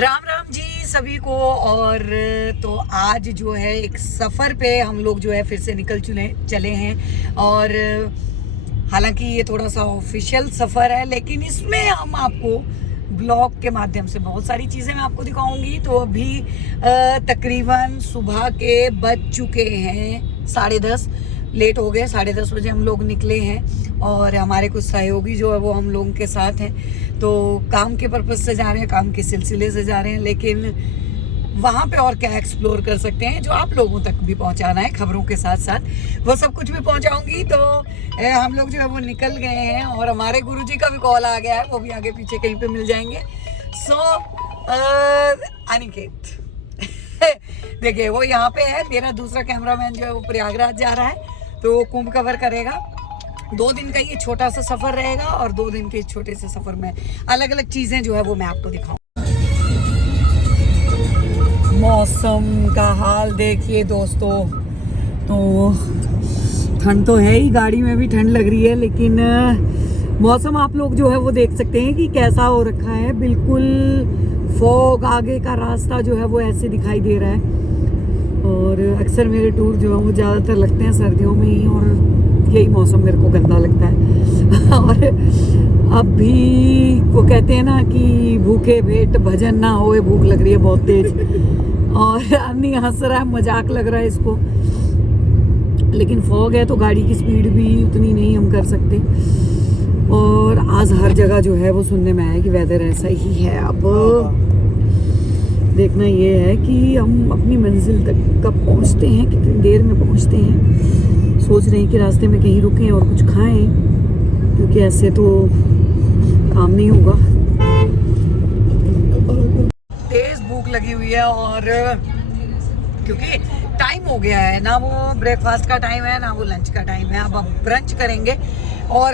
राम राम जी सभी को। और तो आज जो है एक सफ़र पे हम लोग जो है फिर से निकल चले हैं। और हालांकि ये थोड़ा सा ऑफिशियल सफ़र है, लेकिन इसमें हम आपको ब्लॉग के माध्यम से बहुत सारी चीज़ें मैं आपको दिखाऊंगी। तो अभी तकरीबन सुबह के बज चुके हैं 10:30, लेट हो गए। 10:30 बजे हम लोग निकले हैं और हमारे कुछ सहयोगी जो है वो हम लोगों के साथ हैं। तो काम के पर्पज़ से जा रहे हैं, काम के सिलसिले से जा रहे हैं, लेकिन वहाँ पे और क्या एक्सप्लोर कर सकते हैं जो आप लोगों तक भी पहुँचाना है, खबरों के साथ साथ वो सब कुछ भी पहुँचाऊँगी। तो हम लोग जो है वो निकल गए हैं और हमारे गुरुजी का भी कॉल आ गया है, वो भी आगे पीछे कहीं पे मिल जाएंगे। सो अनिकेत देखिए वो यहाँ पे है, मेरा दूसरा कैमरामैन जो है वो प्रयागराज जा रहा है, तो वो कुंभ कवर करेगा। 2 दिन का ये छोटा सा सफ़र रहेगा और 2 दिन के इस छोटे से सफ़र में अलग अलग चीज़ें जो है वो मैं आपको दिखाऊँ। मौसम का हाल देखिए दोस्तों, तो ठंड तो है ही, गाड़ी में भी ठंड लग रही है, लेकिन मौसम आप लोग जो है वो देख सकते हैं कि कैसा हो रखा है। बिल्कुल फॉग, आगे का रास्ता जो है वो ऐसे दिखाई दे रहा है। और अक्सर मेरे टूर जो है वो ज़्यादातर लगते हैं सर्दियों में ही, और यही मौसम मेरे को गंदा लगता है। और अभी वो कहते हैं ना कि भूखे पेट भजन ना होए, भूख लग रही है बहुत तेज। और अन्नी हंस रहा है, मजाक लग रहा है इसको, लेकिन फॉग है तो गाड़ी की स्पीड भी उतनी नहीं हम कर सकते। और आज हर जगह जो है वो सुनने में आया कि वेदर ऐसा ही है। अब देखना ये है कि हम अपनी मंजिल तक कब पहुंचते हैं, कितनी देर में पहुंचते हैं। सोच रहे हैं कि रास्ते में कहीं रुकें और कुछ खाएं, क्योंकि ऐसे तो काम नहीं होगा। तेज भूख लगी हुई है और क्योंकि टाइम हो गया है ना, वो ब्रेकफास्ट का टाइम है ना वो लंच का टाइम है। अब हम ब्रंच करेंगे और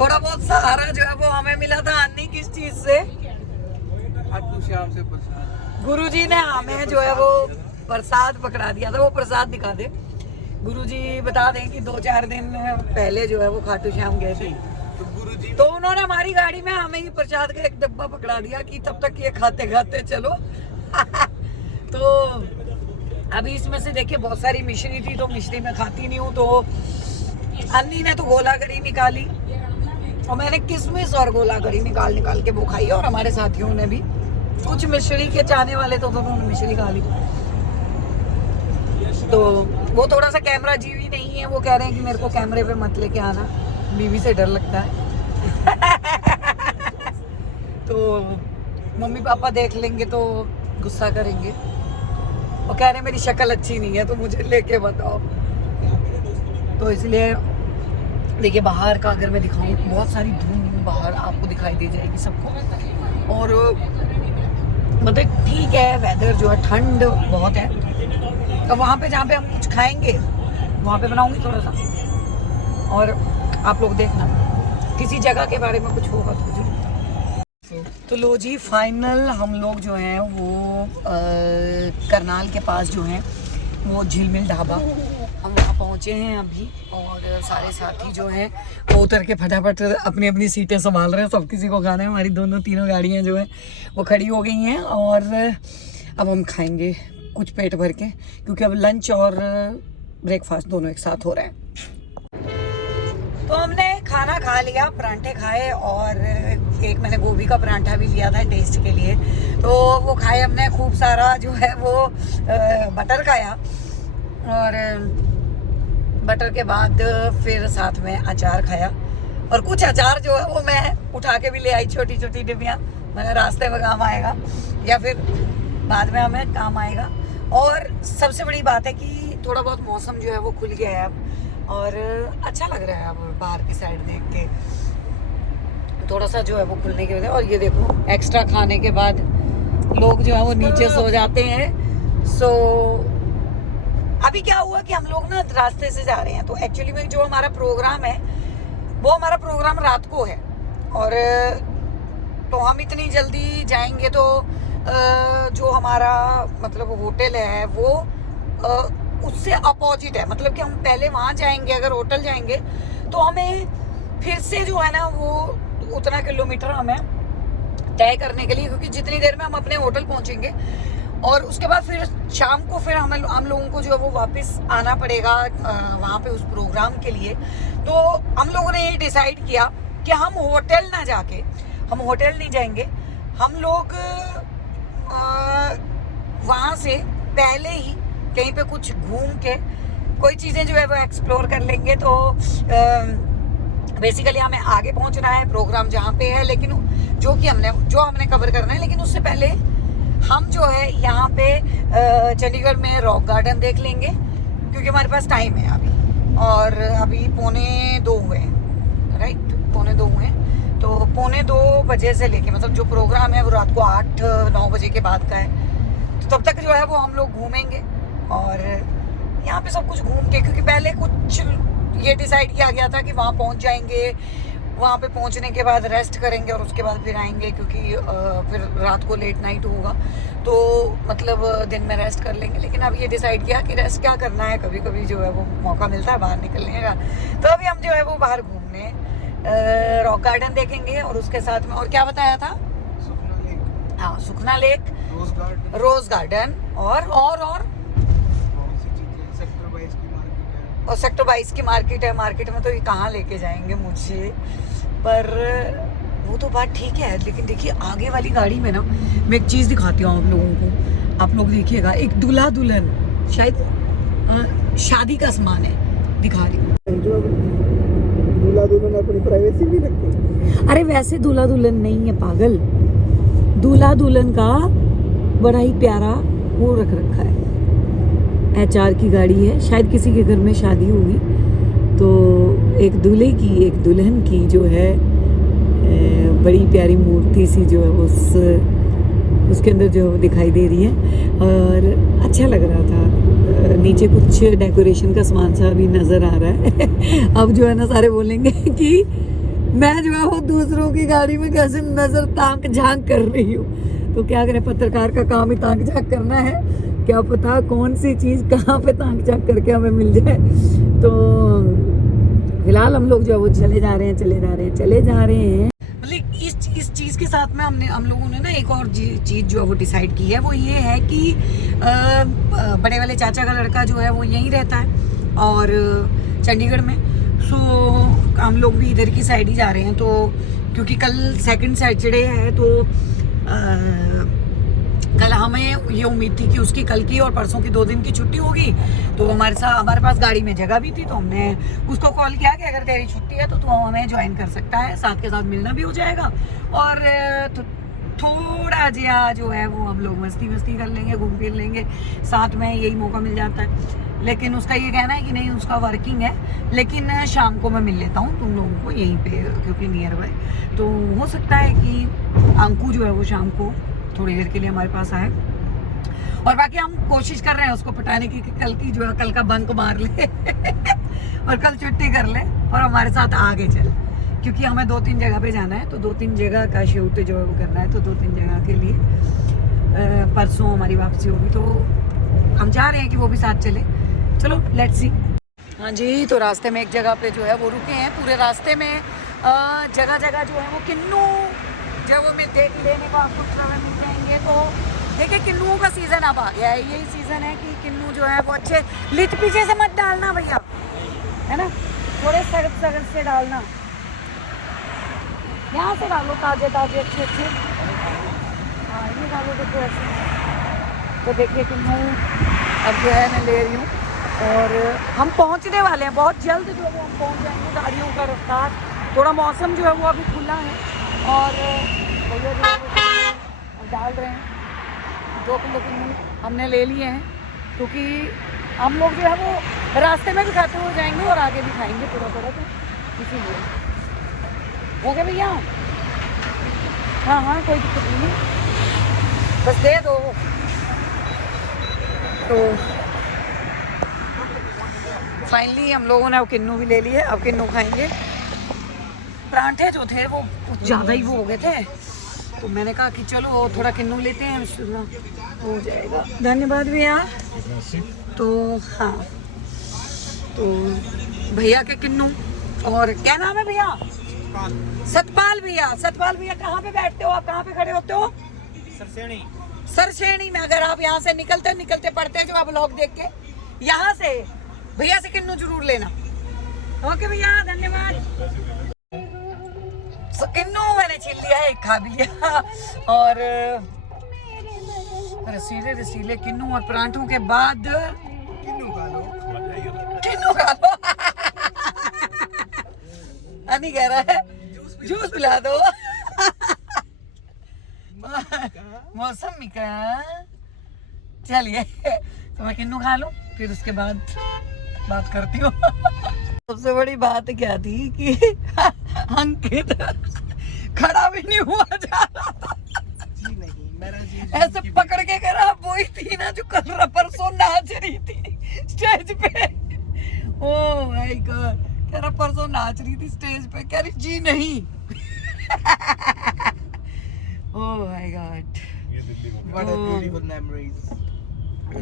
थोड़ा बहुत सहारा जो है वो हमें मिला था अन्नी किस चीज से, गुरुजी ने हमें जो है वो प्रसाद पकड़ा दिया था। वो प्रसाद दिखा दे गुरुजी, बता दें कि 2-4 दिन पहले जो है वो खाटू श्याम गए थे, तो उन्होंने हमारी गाड़ी में हमें ही प्रसाद का एक डब्बा पकड़ा दिया कि तब तक ये खाते खाते चलो। तो अभी इसमें से देखिए बहुत सारी मिश्री थी, तो मिश्री में खाती नहीं हूँ, तो अन्नी ने तो गोला करी निकाली और मैंने किशमिश और गोला करी निकाल के वो खाई। और हमारे साथियों ने भी, कुछ मिश्री के चाहने वाले तो उन्होंने मिश्री खा ली। तो वो थोड़ा सा कैमरा जीवी नहीं है, वो कह रहे हैं कि मेरे को कैमरे पे मत लेके आना, बीवी से डर लगता है। तो मम्मी पापा देख लेंगे तो गुस्सा करेंगे, वो कह रहे हैं मेरी शक्ल अच्छी नहीं है तो मुझे लेके बताओ। तो इसलिए देखिए बाहर का अगर मैं दिखाऊं, बहुत सारी धूप बाहर आपको दिखाई दे जाएगी सबको। और मतलब ठीक है, वेदर जो है ठंड बहुत है। तो वहाँ पे जहाँ पे हम कुछ खाएंगे वहाँ पे बनाऊंगी थोड़ा सा, और आप लोग देखना किसी जगह के बारे में कुछ होगा तो मुझे। तो लो जी, फाइनल हम लोग जो हैं वो करनाल के पास जो है वो झिलमिल ढाबा, हम वहाँ पहुँचे हैं अभी। और सारे साथी जो हैं वो उतर के फटाफट अपनी अपनी सीटें संभाल रहे हैं, सब किसी को खाना है। हमारी 2-3 गाड़ियाँ जो हैं वो खड़ी हो गई हैं और अब हम खाएंगे कुछ पेट भर के, क्योंकि अब लंच और ब्रेकफास्ट दोनों एक साथ हो रहे हैं। तो हमने खाना खा लिया, परांठे खाए और एक मैंने गोभी का परांठा भी लिया था टेस्ट के लिए, तो वो खाए हमने। खूब सारा जो है वो बटर खाया, और बटर के बाद फिर साथ में अचार खाया। और कुछ अचार जो है वो मैं उठा के भी ले आई, छोटी छोटी डिब्बियाँ, मगर रास्ते में काम आएगा या फिर बाद में हमें काम आएगा। और सबसे बड़ी बात है कि थोड़ा बहुत मौसम जो है वो खुल गया है अब, और अच्छा लग रहा है अब बाहर की साइड देख के, थोड़ा सा जो है वो खुलने की वजह। और ये देखो एक्स्ट्रा खाने के बाद लोग जो है वो नीचे सो जाते हैं। सो अभी क्या हुआ कि हम लोग ना रास्ते से जा रहे हैं, तो एक्चुअली में जो हमारा प्रोग्राम है वो हमारा प्रोग्राम रात को है, और तो हम इतनी जल्दी जाएंगे तो जो हमारा मतलब होटल है वो उससे अपोजिट है। मतलब कि हम पहले वहाँ जाएंगे, अगर होटल जाएंगे तो हमें फिर से जो है ना वो उतना किलोमीटर हमें तय करने के लिए, क्योंकि जितनी देर में हम अपने होटल पहुंचेंगे और उसके बाद फिर शाम को फिर हम लोगों को जो है वो वापस आना पड़ेगा वहाँ पे उस प्रोग्राम के लिए। तो हम लोगों ने ये डिसाइड किया कि हम होटल ना जाके, हम होटल नहीं जाएंगे, हम लोग वहाँ से पहले ही कहीं पे कुछ घूम के कोई चीज़ें जो है वो एक्सप्लोर कर लेंगे। तो बेसिकली हमें आगे पहुँचना है, प्रोग्राम जहाँ पे है, लेकिन जो हमने कवर करना है, लेकिन उससे पहले हम जो है यहाँ पे चंडीगढ़ में रॉक गार्डन देख लेंगे, क्योंकि हमारे पास टाइम है अभी, और अभी 1:45 हुए हैं, राइट, 1:45 हुए हैं। तो 1:45 बजे से लेके, मतलब जो प्रोग्राम है वो रात को 8-9 बजे के बाद का है, तो तब तक जो है वो हम लोग घूमेंगे और यहाँ पे सब कुछ घूम के, क्योंकि पहले कुछ ये डिसाइड किया गया था कि वहाँ पहुँच जाएंगे, वहाँ पे पहुँचने के बाद रेस्ट करेंगे और उसके बाद फिर आएंगे, क्योंकि फिर रात को लेट नाइट होगा, तो मतलब दिन में रेस्ट कर लेंगे। लेकिन अब ये डिसाइड किया कि रेस्ट क्या करना है, कभी कभी जो है वो मौका मिलता है बाहर निकलने का, तो अभी हम जो है वो बाहर घूमने रॉक गार्डन देखेंगे और उसके साथ में, और क्या बताया था, सुखना लेक, हाँ सुखना लेक, रोज गार्डन और सेक्टर 22 की मार्केट है। मार्केट में तो ये कहाँ लेके जाएंगे मुझे, पर वो तो बात ठीक है, लेकिन देखिए आगे वाली गाड़ी में ना मैं एक चीज़ दिखाती हूँ आप लोगों को, आप लोग देखिएगा, एक दूल्हा दुल्हन, शायद शादी का सामान है, दिखा रही हूँ। दूल्हा दुल्हन अपनी प्राइवेसी भी रखते, अरे वैसे दूल्हा दुल्हन नहीं है पागल, दूल्हा दुल्हन का बड़ा ही प्यारा वो रख रखा है, HR की गाड़ी है, शायद किसी के घर में शादी होगी, तो एक दूल्हे की एक दुल्हन की जो है बड़ी प्यारी मूर्ति सी जो है उसके अंदर जो है वो दिखाई दे रही है, और अच्छा लग रहा था। नीचे कुछ डेकोरेशन का सामान सा भी नज़र आ रहा है। अब जो है ना सारे बोलेंगे कि मैं जो है वो दूसरों की गाड़ी में कैसे नज़र ताक झांक कर रही हूँ, तो क्या करें, पत्रकार का काम ही ताक झांक करना है, क्या पता कौन सी चीज़ कहाँ पे ताक झांक करके हमें मिल जाए। तो फिलहाल हम लोग जो है वो चले जा रहे हैं। मतलब इस चीज़ के साथ में हम लोगों ने ना एक और चीज़ जो है वो डिसाइड की है, वो ये है कि बड़े वाले चाचा का लड़का जो है वो यहीं रहता है और चंडीगढ़ में, सो हम लोग भी इधर की साइड ही जा रहे हैं। तो क्योंकि कल सेकंड सैटरडे है, तो कल हमें ये उम्मीद थी कि उसकी कल की और परसों की 2 दिन की छुट्टी होगी, तो हमारे पास गाड़ी में जगह भी थी, तो हमने उसको कॉल किया कि अगर तेरी छुट्टी है तो तू हमें ज्वाइन कर सकता है, साथ के साथ मिलना भी हो जाएगा और थोड़ा जिया जो है वो हम लोग मस्ती कर लेंगे, घूम फिर लेंगे, साथ में यही मौका मिल जाता है। लेकिन उसका ये कहना है कि नहीं, उसका वर्किंग है, लेकिन शाम को मैं मिल लेता हूँ तुम लोगों को यहीं पे, क्योंकि नियर बाय, तो हो सकता है कि अंकु जो है वो शाम को थोड़ी देर के लिए हमारे पास आए, और बाकी हम कोशिश कर रहे हैं उसको पटाने की कि कल का बंक मार ले और कल छुट्टी कर ले और हमारे साथ आगे चले, क्योंकि हमें 2-3 जगह पे जाना है, तो 2-3 जगह का शूट जो है वो करना है, तो 2-3 जगह के लिए परसों हमारी वापसी होगी, तो हम चाह रहे हैं कि वो भी साथ चले। चलो लेट्स सी। हाँ जी, तो रास्ते में एक जगह पे जो है वो रुके हैं, पूरे रास्ते में जगह जो है वो किन्नू जो वो लेने को आपको मिल जाएंगे। तो देखिए किन्नुओं का सीज़न अब आ गया है, यही सीज़न है कि किन्नू जो है वो अच्छे, लिट पीछे से मत डालना भैया, है ना, थोड़े सगत से डालना, यहाँ से डालो ताजे अच्छे, हाँ ये डालो, देखो ऐसे। तो देखिए किन्नू अब जो है मैं ले रही हूँ और हम पहुँचने वाले हैं बहुत जल्द, जो है वो हम पहुँच जाएंगे। गाड़ियों का रफ्तार, थोड़ा मौसम जो है वो अभी खुला है और भैया जो है वो डाल रहे हैं 2 किलो किन्नू हमने ले लिए हैं, क्योंकि हम लोग जो है वो रास्ते में भी खाते हुए जाएंगे और आगे भी खाएंगे थोड़ा, तो इसीलिए हो गया भैया। हाँ कोई दिक्कत नहीं, बस दे दो। तो फाइनली हम लोगों ने अब किन्नू भी ले लिए, अब किन्नू खाएंगे। परांठे जो थे वो कुछ ज़्यादा ही वो हो गए थे, तो मैंने कहा कि चलो थोड़ा किन्नू लेते हैं, हो जाएगा। धन्यवाद भैया। तो हाँ, तो भैया के किन्नू, और क्या नाम है भैया? सतपाल भैया कहाँ पे बैठते हो आप, कहाँ पे खड़े होते हो? सरसेनी में। अगर आप यहाँ से निकलते पड़ते जो आप व्लॉग देख के यहाँ से भैया से किन्नू जरूर लेना। ओके भैया, धन्यवाद। किन्नू मैंने छीन लिया है, खा भी लिया। और रसीले किन्नू और परांठों के बाद किन्नू खा लो। अनी कह रहा है जूस पिला दो। मौसमी का। चलिए तो मैं किन्नू खा लूं, फिर उसके बाद बात करती हूँ। सबसे बड़ी बात क्या थी कि अंकित खड़ा भी नहीं हुआ जा रहा था। जी नहीं, मेरा जी ऐसे पकड़ के करा। वही थी ना जो कल परसों नाच रही थी स्टेज पे। ओ माय गॉड, कह रहा परसों नाच रही थी स्टेज पे, कह रही जी नहीं। Oh my God, what a beautiful memories.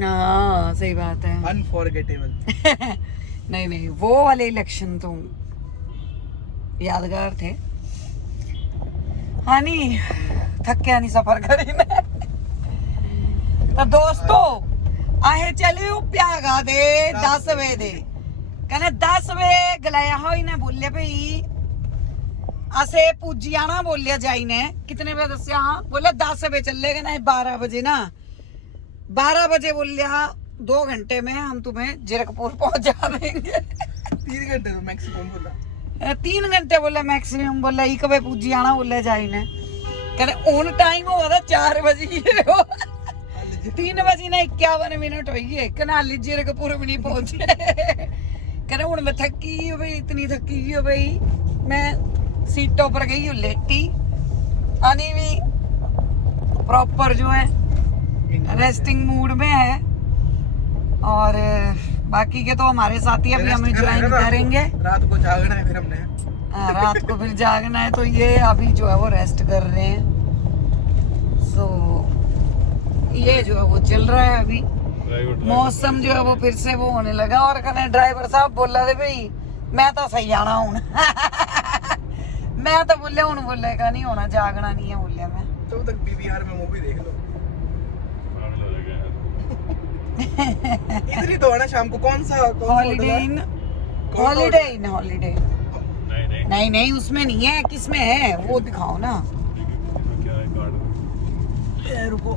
हाँ सही बात है, अनफॉरगेटेबल। नहीं वो वाले इलेक्शन तो यादगार थे। हाँ नहीं थक के नहीं सफर करी मैं। तो दोस्तों आहे चले प्यागा दे 10 बजे दे कहने 10 बजे गलाया हो इन्हें बोले भाई असे पूजी आना बोलिया जाई ने कितने बजे दसिया? हाँ बोले 10 बजे चलेगा ना 12 बजे ना 12 बजे बोलिया 2 घंटे में हम तुम्हें जीरकपुर पहुंचा देंगे। 3 घंटे तो मैक्सिमम बोला। 3 घंटे बोले मैक्सिमम बोले एक बजे पूजी आना बोले जाई ने कहने ऑन टाइम हुआ था 4 बजे 3 बजे ना 51 मिनट हो गए कनाली जीरकपुर भी नहीं पहुंचे। कहने हूं मैं थकी हो भाई, इतनी थकी हो भाई, मैं सीटों पर गई हूँ लेटी। आनी भी प्रॉपर जो है रेस्टिंग मूड में है। और बाकी के तो हमारे साथी अभी हमें ज्वाइन करेंगे। रात को जागना है फिर हमने। रात को फिर जागना है, तो ये अभी जो है वो रेस्ट कर रहे हैं। सो ये जो है वो चल रहा है अभी। मौसम जो है वो फिर से वो होने लगा। और कहने ड्राइवर साहब बोला थे भाई मैं तो सही आना हूं। मैं तो बोले हूं बोलेगा नहीं होना, जागना नहीं है बोलिया मैं। तब तक पीवीआर में मूवी देख लो। इधर ही तो है ना शाम को। कौन सा हॉलीडे इन नहीं उसमें नहीं है, किसमें है वो दिखाओ ना। रुको।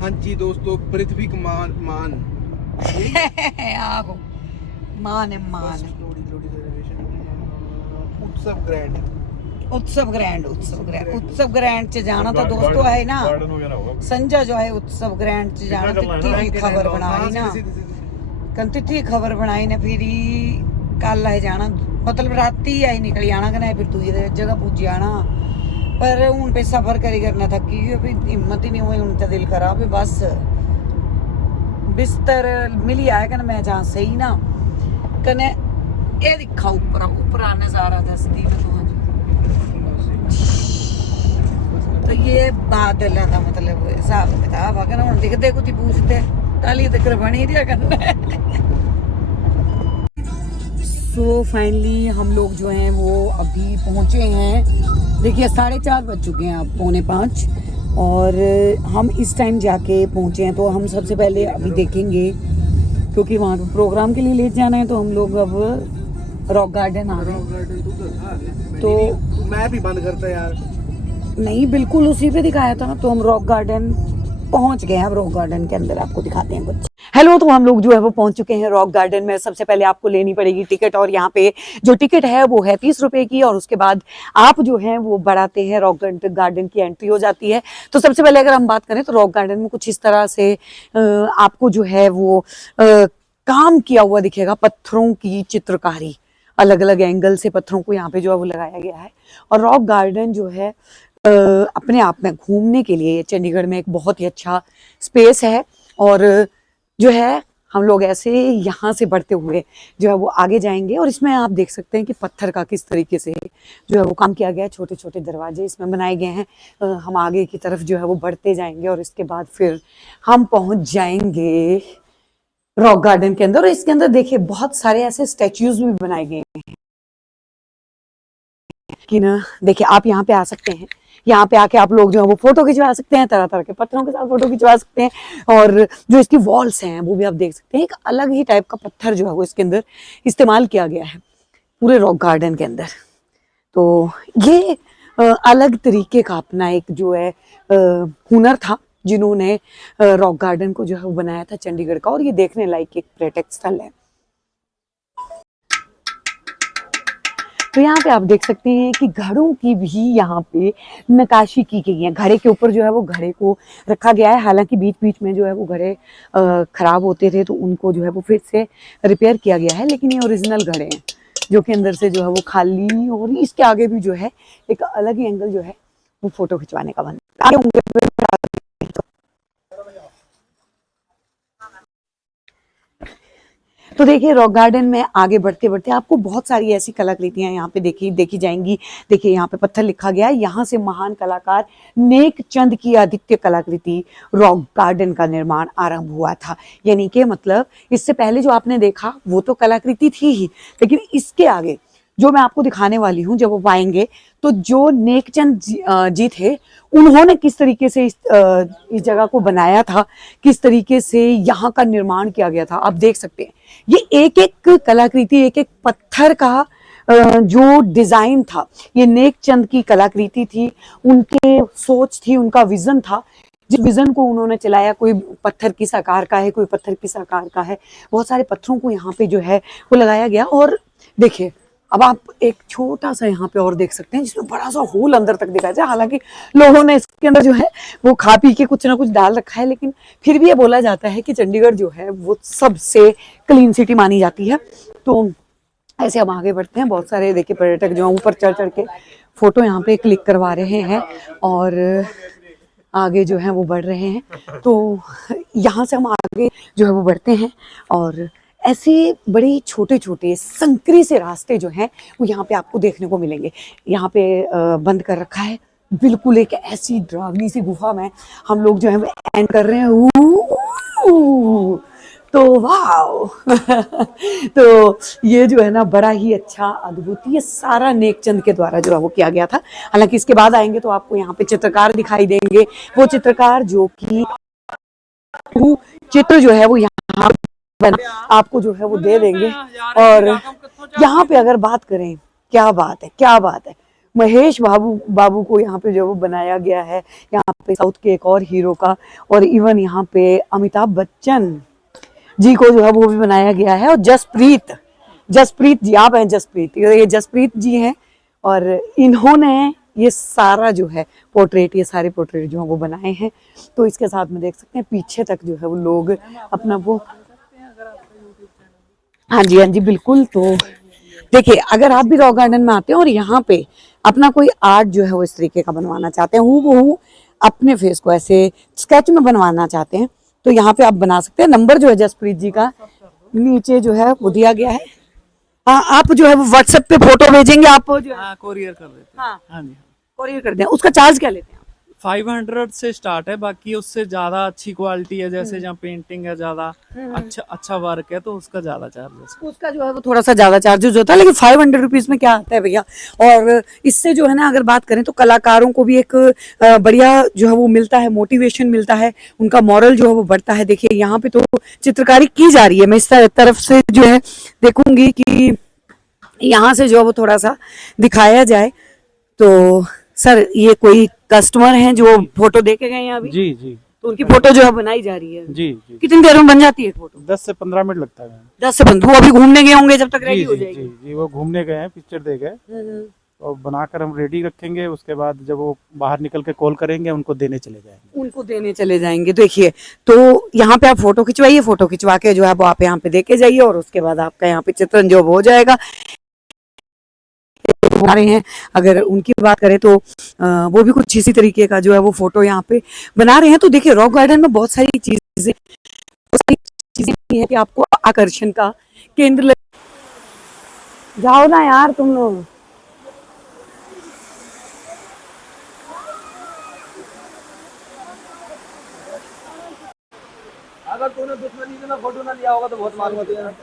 हाँ जी दोस्तों, पृथ्वी मान आहो मान उत्सव ग्रैंड च जाना था दोस्तों है ना। संजय जो है उत्सव ग्रैंड च जाना तिथि की खबर बनाई ना, तिथि खबर बनाई ने फिर कल है जाना, मतलब राती आई निकली आना कना फिर दूसरी जगह पूजी आना। पर हूं पे सफर करी करना था कि हिम्मत ही नहीं हुई, हूं तो दिल खराब है। बस बिस्तर मिली आया कने मैं जहाँ सही ना कने ये दिखा ऊपर नजारा दसती में तो ये बादल था, मतलब हिसाब किताब अगर हम दिखते कुछ पूछते ताली तक बनी दिया करना। सो फाइनली हम लोग जो हैं वो अभी पहुंचे हैं। देखिए 4:30 बज चुके हैं, अब 4:45 और हम इस टाइम जाके पहुंचे हैं। तो हम सबसे पहले अभी देखेंगे क्योंकि वहाँ पे प्रोग्राम के लिए लेट जाना है, तो हम लोग अब रॉक गार्डन आ रहे हैं। तो मैं भी बंद करता यार। नहीं बिल्कुल उसी पे दिखाया था, तो हम रॉक गार्डन पहुंच गए हैं। अब रॉक गार्डन के अंदर आपको दिखाते हैं कुछ। हेलो, तो हम लोग जो है वो पहुंच चुके हैं रॉक गार्डन में। सबसे पहले आपको लेनी पड़ेगी टिकट, और यहाँ पे जो टिकट है वो है 30 रुपए की, और उसके बाद आप जो है वो बढ़ाते हैं रॉक गार्डन की एंट्री हो जाती है। तो सबसे पहले अगर हम बात करें तो रॉक गार्डन में कुछ इस तरह से आपको जो है वो काम किया हुआ दिखेगा, पत्थरों की चित्रकारी, अलग अलग एंगल से पत्थरों को यहाँ पे जो है वो लगाया गया है। और रॉक गार्डन जो है अपने आप में घूमने के लिए चंडीगढ़ में एक बहुत ही अच्छा स्पेस है। और जो है हम लोग ऐसे यहाँ से बढ़ते हुए जो है वो आगे जाएंगे, और इसमें आप देख सकते हैं कि पत्थर का किस तरीके से जो है वो काम किया गया है। छोटे छोटे दरवाजे इसमें बनाए गए हैं। हम आगे की तरफ जो है वो बढ़ते जाएंगे और इसके बाद फिर हम पहुंच जाएंगे रॉक गार्डन के अंदर। और इसके अंदर देखिए बहुत सारे ऐसे स्टैच्यूज भी बनाए गए हैं कि ना, देखिए आप यहाँ पे आ सकते हैं, यहाँ पे आके आप लोग जो है वो फोटो खिंचवा सकते हैं, तरह तरह के पत्थरों के साथ फोटो खिंचवा सकते हैं। और जो इसकी वॉल्स हैं वो भी आप देख सकते हैं, एक अलग ही टाइप का पत्थर जो है वो इसके अंदर इस्तेमाल किया गया है पूरे रॉक गार्डन के अंदर। तो ये अलग तरीके का अपना एक जो है हुनर था जिन्होंने रॉक गार्डन को जो है वो बनाया था चंडीगढ़ का। और ये देखने लायक एक पर्यटक स्थल है। तो यहाँ पे आप देख सकते हैं कि घड़ों की भी यहाँ पे नक्काशी की गई है। घड़े के ऊपर जो है वो घड़े को रखा गया है। हालांकि बीच बीच में जो है वो घड़े खराब होते थे तो उनको जो है वो फिर से रिपेयर किया गया है, लेकिन ये ओरिजिनल घड़े हैं जो कि अंदर से जो है वो खाली। और इसके आगे भी जो है एक अलग ही एंगल जो है वो फोटो खिंचवाने का बनता है। तो देखिए रॉक गार्डन में आगे बढ़ते बढ़ते आपको बहुत सारी ऐसी कलाकृतियां यहाँ पे देखी जाएंगी। देखिए यहाँ पे पत्थर लिखा गया है, यहाँ से महान कलाकार नेक चंद की आदित्य कलाकृति रॉक गार्डन का निर्माण आरंभ हुआ था। यानी कि मतलब इससे पहले जो आपने देखा वो तो कलाकृति थी ही, लेकिन इसके आगे जो मैं आपको दिखाने वाली हूँ जब वो पाएंगे तो जो नेकचंद जी थे उन्होंने किस तरीके से इस जगह को बनाया था, किस तरीके से यहाँ का निर्माण किया गया था, आप देख सकते हैं। ये एक एक कलाकृति, एक एक पत्थर का जो डिजाइन था, ये नेकचंद की कलाकृति थी, उनके सोच थी, उनका विजन था। जिस विजन को उन्होंने चलाया, कोई पत्थर किस आकार का है, कोई पत्थर किस आकार का है, बहुत सारे पत्थरों को यहाँ पे जो है वो लगाया गया। और देखिए अब आप एक छोटा सा यहाँ पे और देख सकते हैं जिसमें बड़ा सा होल अंदर तक दिखाया जाए। हालांकि लोगों ने इसके अंदर जो है वो खा पी के कुछ ना कुछ डाल रखा है, लेकिन फिर भी ये बोला जाता है कि चंडीगढ़ जो है वो सबसे क्लीन सिटी मानी जाती है। तो ऐसे हम आगे बढ़ते हैं। बहुत सारे देखिए पर्यटक जो ऊपर चढ़ चढ़ के फोटो यहाँ पे क्लिक करवा रहे हैं और आगे जो है वो बढ़ रहे हैं। तो यहाँ से हम आगे जो है वो बढ़ते हैं और ऐसे बड़े छोटे छोटे संकरी से रास्ते जो हैं वो यहाँ पे आपको देखने को मिलेंगे। यहाँ पे बंद कर रखा है, बिल्कुल एक ऐसी डरावनी सी गुफा में हम लोग जो है वो एंड कर रहे हैं। तो वाह तो ये जो है ना बड़ा ही अच्छा अद्भुत, ये सारा नेकचंद के द्वारा जो है वो किया गया था। हालांकि इसके बाद आएंगे तो आपको यहाँ पे चित्रकार दिखाई देंगे, वो चित्रकार जो कि चित्र जो है वो यहाँ आपको जो है वो दे देंगे। और यहाँ पे अगर बात करें, क्या बात है, क्या बात है, महेश बाबू को यहाँ पे जो वो बनाया गया है, यहाँ पे साउथ के एक और हीरो का, और इवन यहाँ पे अमिताभ बच्चन जी को जो है वो भी बनाया गया है। और जसप्रीत जी, आप हैं जसप्रीत, ये जसप्रीत जी हैं और इन्होंने ये सारा जो है पोर्ट्रेट, ये सारे पोर्ट्रेट जो है वो बनाए हैं। तो इसके साथ में देख सकते हैं पीछे तक जो है वो लोग अपना वो, हाँ जी बिल्कुल। तो देखिए अगर आप भी रॉक गार्डन में आते हैं और यहाँ पे अपना कोई आर्ट जो है वो इस तरीके का बनवाना चाहते हैं, वो अपने फेस को ऐसे स्केच में बनवाना चाहते हैं, तो यहाँ पे आप बना सकते हैं। नंबर जो है जसप्रीत जी का नीचे जो है वो दिया गया है। हाँ, आप जो है वो व्हाट्सएप पे फोटो भेजेंगे, आप जो है कोरियर कर देते हैं। हाँ जी, कोरियर कर दें। उसका चार्ज क्या लेते हैं? 500 से स्टार्ट है, बाकी उससे ज्यादा अच्छी क्वालिटी है, जैसे जहाँ पेंटिंग है ज्यादा अच्छा वर्क है तो उसका ज्यादा चार्ज है। उसका जो है वो थोड़ा सा ज्यादा चार्जेस होता है, लेकिन 500 रुपीज में क्या आता है भैया। और इससे जो है ना अगर बात करें तो कलाकारों को भी एक बढ़िया जो है वो मिलता है, मोटिवेशन मिलता है, उनका मॉरल जो है वो बढ़ता है। देखिए यहाँ पे तो चित्रकारी की जा रही है, मैं इस तरफ से जो है देखूंगी कि यहाँ से जो है वो थोड़ा सा दिखाया जाए। तो सर ये कोई कस्टमर हैं जो फोटो दे के गए हैं अभी? जी जी, तो उनकी फोटो जो है बनाई जा रही है। जी जी। कितनी देर में बन जाती है फोटो? 10 से 15 मिनट लगता है। 10 से 15। वो अभी घूमने गए होंगे, जब तक रेडी हो जी जाएगी। जी जी, वो घूमने गए हैं, पिक्चर दे गए और बनाकर हम रेडी रखेंगे। उसके बाद जब वो बाहर निकल के कॉल करेंगे उनको देने चले जाएंगे। देखिए तो यहाँ पे आप फोटो खिंचवाइए, फोटो खिंचवा के जो है वो आप यहाँ पे देके जाइए और उसके बाद आपका यहाँ पे चित्रण जो हो जाएगा। रहे हैं अगर उनकी बात करें तो वो भी कुछ इसी तरीके का जो है वो फोटो यहाँ पे बना रहे हैं। तो देखिए रॉक गार्डन में बहुत सारी चीजें है कि आपको आकर्षण का केंद्र जाओ ना यार तुम लोग। अगर तूने दुश्मनी से ना फोटो ना लिया होगा तो बहुत मालूम होती है।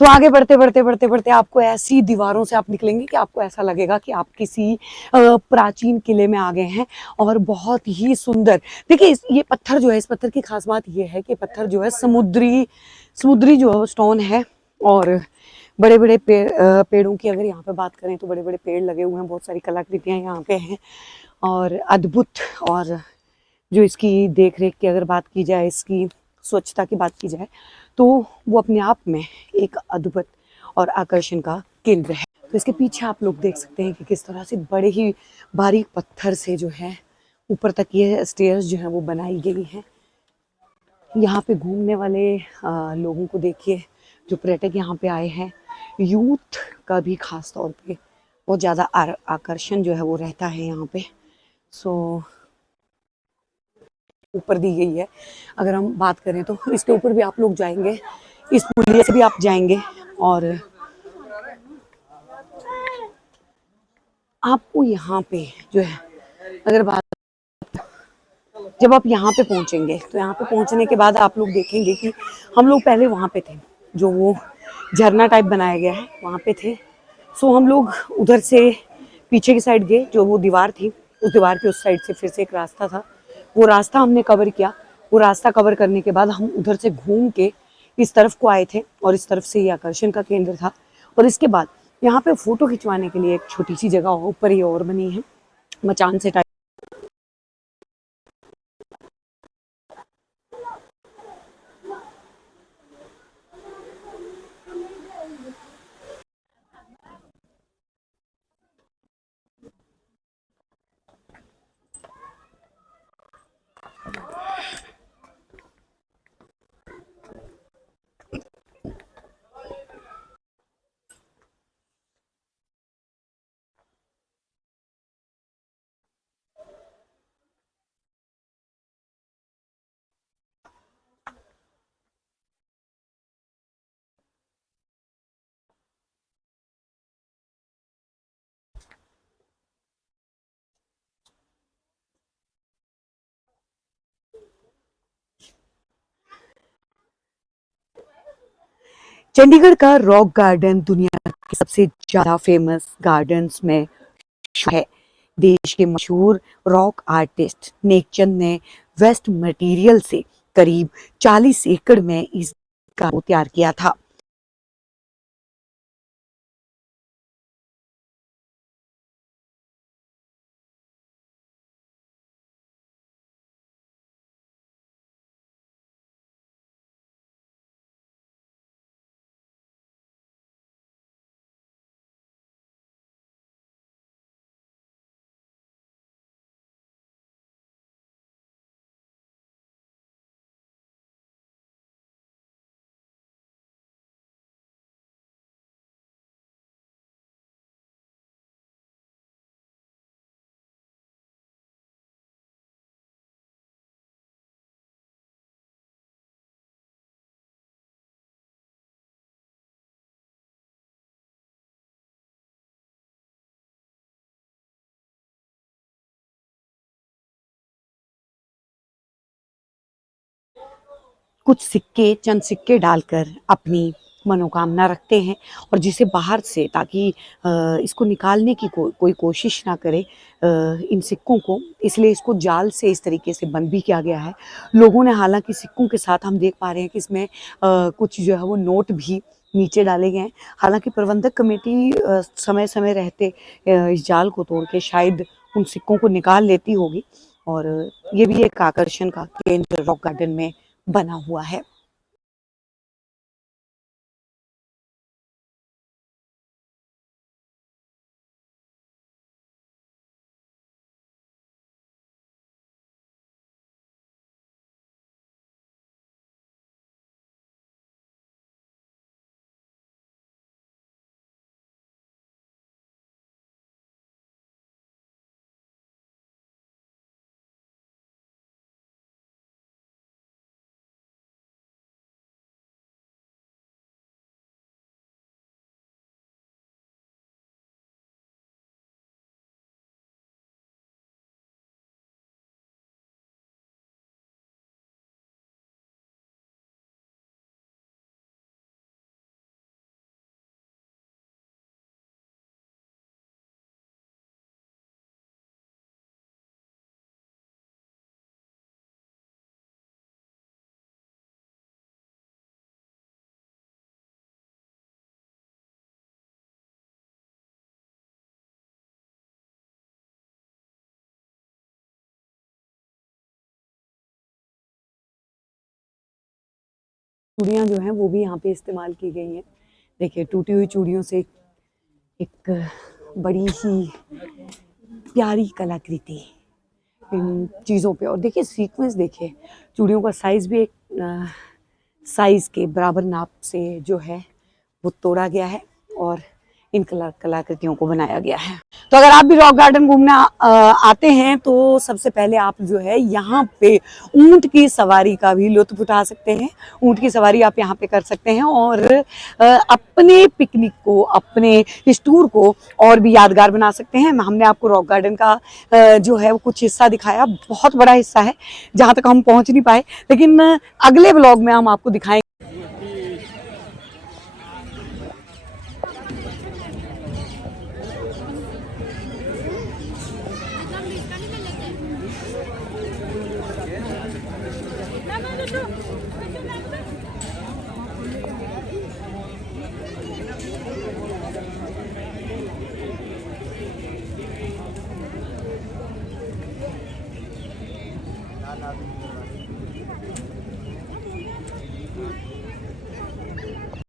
तो आगे बढ़ते बढ़ते बढ़ते बढ़ते आपको ऐसी दीवारों से आप निकलेंगे कि आपको ऐसा लगेगा कि आप किसी प्राचीन किले में आ गए हैं और बहुत ही सुंदर। देखिए ये पत्थर जो है, इस पत्थर की खास बात ये है कि पत्थर जो है समुद्री समुद्री जो है स्टोन है। और बड़े बड़े पेड़ों की अगर यहाँ पे बात करें तो बड़े बड़े पेड़ लगे हुए हैं, बहुत सारी कलाकृतियाँ यहाँ पे हैं और अद्भुत। और जो इसकी देख रेख की अगर बात की जाए, इसकी स्वच्छता की बात की जाए, तो वो अपने आप में एक अद्भुत और आकर्षण का केंद्र है। तो इसके पीछे आप लोग देख सकते हैं कि किस तरह से बड़े ही बारीक पत्थर से जो है ऊपर तक ये स्टेयर्स जो हैं वो बनाई गई हैं। यहाँ पे घूमने वाले लोगों को देखिए, जो पर्यटक यहाँ पे आए हैं, यूथ का भी खास तौर पे बहुत ज़्यादा आकर्षण जो है वो रहता है यहाँ पे। सो ऊपर दी गई है, अगर हम बात करें तो इसके ऊपर भी आप लोग जाएंगे, इस पुलिया से भी आप जाएंगे और आपको यहाँ पे जो है अगर बात, जब आप यहाँ पे पहुँचेंगे तो यहाँ पे पहुँचने के बाद आप लोग देखेंगे कि हम लोग पहले वहाँ पे थे, जो वो झरना टाइप बनाया गया है वहाँ पे थे। सो हम लोग उधर से पीछे की साइड गए, जो वो दीवार थी उस दीवार के उस साइड से फिर से एक रास्ता था, वो रास्ता हमने कवर किया। वो रास्ता कवर करने के बाद हम उधर से घूम के इस तरफ को आए थे और इस तरफ से ये आकर्षण का केंद्र था। और इसके बाद यहाँ पे फोटो खिंचवाने के लिए एक छोटी सी जगह ऊपर ही और बनी है, मचान से टाइप। चंडीगढ़ का रॉक गार्डन दुनिया के सबसे ज्यादा फेमस गार्डन्स में है। देश के मशहूर रॉक आर्टिस्ट नेकचंद ने वेस्ट मटेरियल से करीब 40 एकड़ में इस गार्डन को तैयार किया था। कुछ सिक्के, चंद सिक्के डालकर अपनी मनोकामना रखते हैं और जिसे बाहर से, ताकि इसको निकालने की कोई कोशिश ना करे इन सिक्कों को, इसलिए इसको जाल से इस तरीके से बंद भी किया गया है लोगों ने। हालांकि सिक्कों के साथ हम देख पा रहे हैं कि इसमें कुछ जो है वो नोट भी नीचे डाले गए हैं। हालांकि प्रबंधक कमेटी समय समय रहते इस जाल को तोड़ के शायद उन सिक्कों को निकाल लेती होगी। और ये भी एक आकर्षण का केंद्र रॉक गार्डन में बना हुआ है। चूड़ियाँ जो हैं वो भी यहाँ पे इस्तेमाल की गई हैं। देखिए टूटी हुई चूड़ियों से एक बड़ी ही प्यारी कलाकृति इन चीज़ों पे। और देखिए सीक्वेंस, देखिए चूड़ियों का साइज़ भी एक साइज़ के बराबर नाप से जो है वो तोड़ा गया है और इन कलाकृतियों को बनाया गया है। तो अगर आप भी रॉक गार्डन घूमने आते हैं तो सबसे पहले आप जो है यहाँ पे ऊंट की सवारी का भी लुत्फ उठा सकते हैं। ऊंट की सवारी आप यहाँ पे कर सकते हैं और अपने पिकनिक को, अपने इस टूर को और भी यादगार बना सकते हैं। हमने आपको रॉक गार्डन का जो है वो कुछ हिस्सा दिखाया, बहुत बड़ा हिस्सा है जहाँ तक हम पहुँच नहीं पाए, लेकिन अगले ब्लॉग में हम आपको दिखाएंगे